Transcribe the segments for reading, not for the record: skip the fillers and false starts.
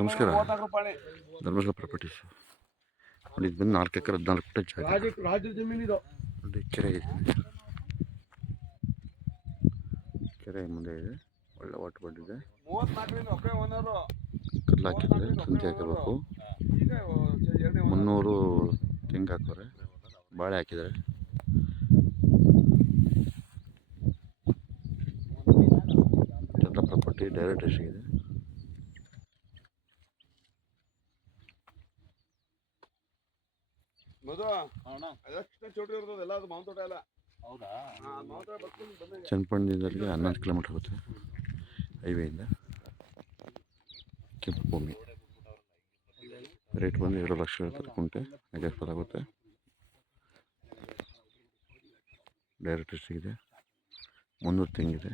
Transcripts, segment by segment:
ನಮಸ್ಕಾರ. ಧರ್ಮಸ್ಥಳ ಪ್ರಾಪರ್ಟೀಸ್ ನೋಡಿ. ಇದು ಬಂದು 4 ಎಕರೆ 14 ಗುಂಟೆ ಜಾಗ. ನೋಡಿ ಕೆರೆ ಇದೆ, ಕೆರೆ ಮುಂದೆ ಇದೆ. ಒಳ್ಳೆ ವಾಟರ್ ಬೋರ್ಡ್ ಇದೆ. ಕಲ್ಲು ಹಾಕಿದ್ದಾರೆ, ತಂತಿ ಹಾಕಬೇಕು. 300 ತೆಂಗು ಹಾಕೋರೆ, ಬಾಳೆ ಹಾಕಿದ್ದಾರೆ. ಚಂದ್ರ ಪ್ರಾಪರ್ಟಿ ಡೈರೆಕ್ಟ್ ಇದೆ. ಚನ್ನಪಟ್ಟಣದಿಂದ 11 ಕಿಲೋಮೀಟರ್ ಆಗುತ್ತೆ ಹೈವೇಯಿಂದ. ಕೆಂಪು ಭೂಮಿ. ರೇಟ್ ಬಂದು 2 ಲಕ್ಷ ಹೇಳ್ತಾರೆ ಕುಂಟೆ. ನೆಗೋಷಿಯಬಲ್ ಆಗುತ್ತೆ. ಡೈರೆಕ್ಟ್ ಇದೆ. 300 ತೆಂಗಿದೆ.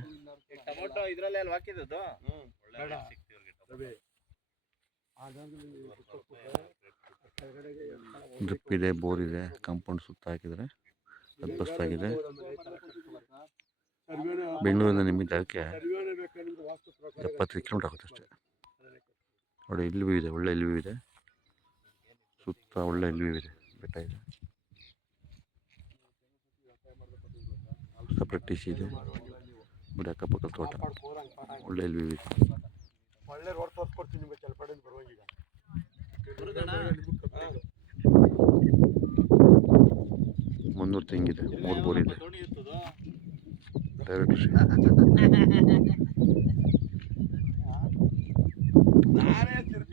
ಡ್ರಿಪ್ ಇದೆ, ಬೋರ್ ಇದೆ. ಕಾಂಪೌಂಡ್ ಸುತ್ತ ಹಾಕಿದರೆ ಅದ್ಭುತವಾಗಿದೆ. ಬೆಂಗಳೂರಿಂದ ನಿಮಗೆ ಜಾಗಕ್ಕೆ 70 ಕಿಲೋಮೀಟರ್ ಆಗುತ್ತೆ ಅಷ್ಟೇ. ನೋಡಿ, ಇಲ್ಲೂ ಇದೆ, ಒಳ್ಳೆ ಇಲ್ಲೂ ಇದೆ. ಸುತ್ತ ಒಳ್ಳೆ ಇಲ್ಲೂ ಇದೆ, ಬೆಟ್ಟ ಇದೆ. ಸಪ್ರೇಟ್ ಟಿ ಸಿ ಇದೆ. ನೋಡಿ, ಅಕ್ಕಪಕ್ಕ ತೋಟ, ಒಳ್ಳೆ ಇಲ್ಲೂ ಇದೆ. ಒಳ್ಳೆ ರೋಡ್ ತೋರಿಸ್ಕೊಡ್ತೀನಿ ನಿಮಗೆ. ಚನ್ನಪಟ್ಟಣ ಬರುವಾಗ 300 ತೆಂಗಿದೆ, 3 ಬೋರ್ ಇದೆ. ಡೈರೆಕ್ಟ್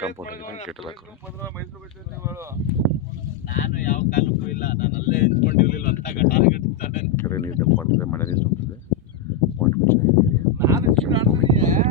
ಕಾಂಪೌಂಡ್ ಆಗಿದೆ. ಕೆಟ್ಟಲ್ ಹಾಕೋದು. ನಾನು ಯಾವ ಕಾಲಕ್ಕೂ ಇಲ್ಲ, ನಾನು ಅಲ್ಲೇ ನಿಂತ್ಕೊಂಡಿರ್ಲಿಲ್ಲ ಅಂತ ಗಟಾರ ಕಟ್ಟಿರ್ತಾರೆ. ಕೆರೆ ನೀರು ಡಂಪ್ ಮಾಡ್ತದೆ, ಮಳೆ ನೀರು ತುಂಬುತ್ತದೆ. ವಾಟರ್ ಚೆನ್ನಾಗಿದೆ.